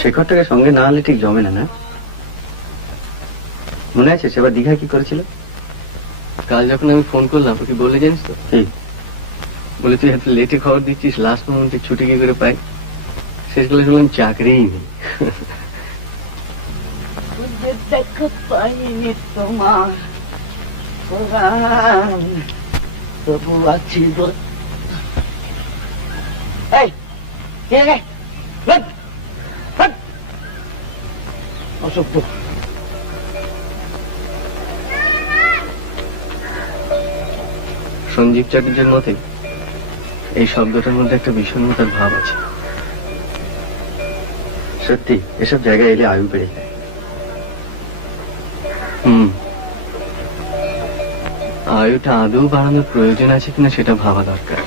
শেখরটাকে সঙ্গে না হলে ঠিক জমে না, না? মনে আছে সেবার দীঘায় কি করেছিল? কাল যখন আমি ফোন করলাম ওকে বলে জানিস তো কি বলে, তুই এত লেটে খবর দিচ্ছিস, লাস্ট মোমেন্টে ছুটি কি করে পাই? শেষকালে শুনলাম চাকরিই নেই। দেখো পাইনি তোমার তবু আছি। এই অসভ্য। সঞ্জীব চ্যাটার্জির মতে এই শব্দটার মধ্যে একটা বিষণ্ণতার ভাব আছে। সত্যি এসব জায়গায় এলে আয়ু বেড়ে যায়। আয়ুটা আদৌ বাড়ানোর প্রয়োজন আছে কিনা সেটা ভাবা দরকার।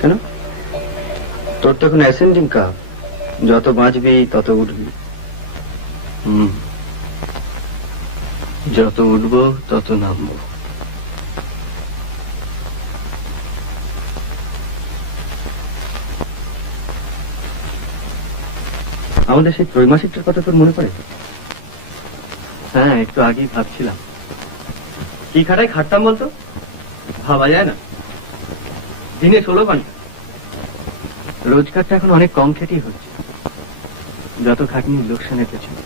কেন? তোর তো এখন অ্যাসেন্ডিং কাপ, যত বাঁচবি তত উঠবি। যত উঠবো তত নামবো। আমাদের সেই ত্রৈমাসিকটার কথা তোর মনে পড়ে? হ্যাঁ, একটু আগেই ভাবছিলাম কি খাটায় খাটতাম বলতো, ভাবা যায় না। দিনে 16 ঘন্টা। রোজগারটা এখন অনেক কম খেটেই হচ্ছে, যত খাটনি লোকসানের পেছনে।